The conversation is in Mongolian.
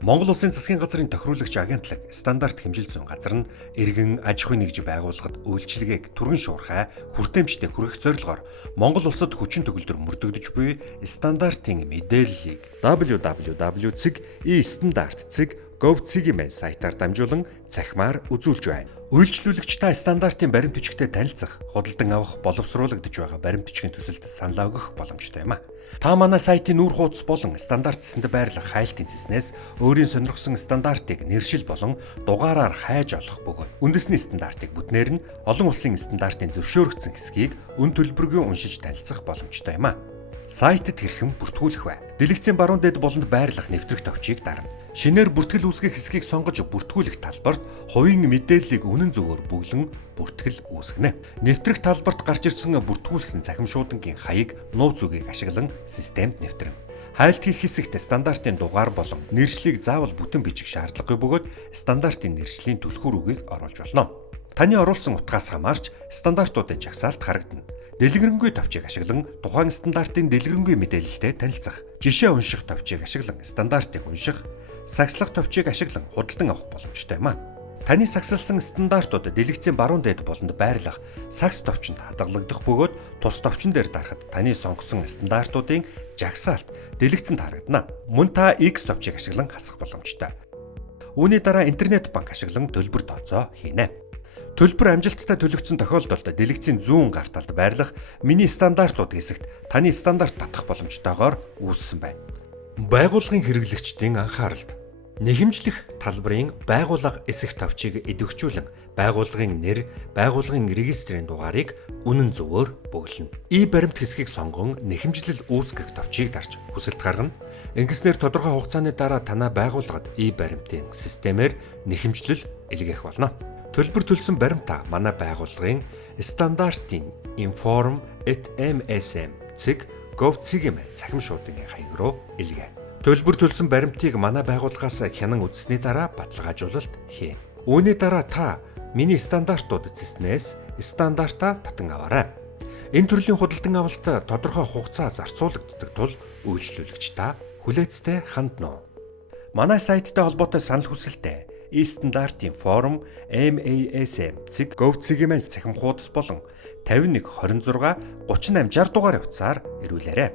Монгол Улсын засгийн газрын тохируулагч агентлаг стандарт хэмжил зүйн газар нь иргэн аж ахуйн нэгж байгууллагад үйлчилгээг түргэн шуурхай хүртээмжтэй хүргэх зорилгоор Монгол улсад хүчин төгөлдөр мөрдөгдөж буй стандартын мэдээллийг www.e-standard.gov.cg сайтаар дамжуулан цахимаар үзүүлж байна. Үйлчлүүлэгч та стандартын баримт бичгтээ танилцах, худалдан авах боловсруулагдж байгаа баримт бичгийн төсөлд санал өгөх боломжтой юм а. Та манай сайтын нүүр хуудас болон стандарт цэсэнд байрлах хайлтын цэснээс өөрийн сонирхсон стандартыг нэршил болон дугаараар хайж олох бөгөөд үндэсний стандартыг бүтнээр нь олон улсын стандартын зөвшөөрөгдсөн хэсгийг өн төлбөргүй уншиж танилцах боломжтой юм а. Сайтад хэрхэн бүртгүүлэх вэ? Дэлгэцийн баруун дээд болонд байрлах нэвтрэх товчийг дарна. Шинээр бүртгэл үүсгэх хэсгийг сонгож бүртгүүлэх талбарт хувийн мэдээллийг үнэн зөвөөр бүглэн бүртгэл үүсгэнэ. Нэвтрэх талбарт гарч ирсэн бүртгүүлсэн цахим шуудангийн хаяг нууц үгийг ашиглан системд нэвтрэнэ. Хайлт хийх хэсэгт стандартын дугаар болон нэршлиг заавал бүтэн бичих шаардлагагүй бөгөөд стандартын нэршлийн түлхүүр үгийг оруулж болно. Таны оруулсан утгаас хамаарч стандартуудын жагсаалт харагдана. Дэлгэрэнгүй товчийг ашиглан тухайн стандартын дэлгэрэнгүй мэдээлэлтэй танилцах, жишээ унших товчийг ашиглан стандартыг унших, сагслах товчийг ашиглан худалдан авах боломжтой юм а. Таны сагсалсан стандартууд дэлгэцийн баруун дээд болонд байрлах сагс товчонд хадгалагдах бөгөөд тус товчон дээр дарахад таны сонгосон стандартуудын жагсаалт дэлгэцэнд харагдана. Мөн та X товчийг ашиглан хасах боломжтой. Үүний дараа интернет банк ашиглан төлбөр тооцоо хийнэ. Төлбөр амжилттай төлөгдсөн тохиолдолд дэлгэцийн зүүн гар талд байрлах миний стандартууд хэсэгт таны стандарт татах боломжтойгоор үүссэн байна. Байгууллагын хэрэглэгчдийн анхааралд нэхэмжлэх талбарын байгууллага эсэх товчийг идэвхжүүлэн байгууллагын нэр, байгууллагын регистрийн дугаарыг үнэн зөвөөр бүглэнэ. И-баримт хэсгийг сонгон нэхэмжлэл үүсгэх товчийг дарж хүсэлт гаргана. Ингэснээр тодорхой хугацааны дараа танай байгууллагад и-баримтын системээр нэхэмжлэл илгээх болно. Төлбөр төлсөн баримтаа манай байгууллагын стандартын inform@msm.gov.cg цахим шуудангийн хаяг руу илгээ. Төлбөр төлсөн баримтыг манай байгууллагаас хянан үзсний дараа баталгаажуулалт хийнэ. Үүний дараа та миний стандартууд зэснээс стандартаа татан аваарай. Энэ төрлийн худалдан авалт тодорхой хугацаа зарцуулагддаг тул үйлчлүүлэгч та хүлээцтэй хандна уу? Манай сайттай холбоотой санал хүсэлтээ E-стандарт inform MASM.gov.cg цахим хуудас болон 51 26 38 60 дугаарын утсаар ирүүлээрэй.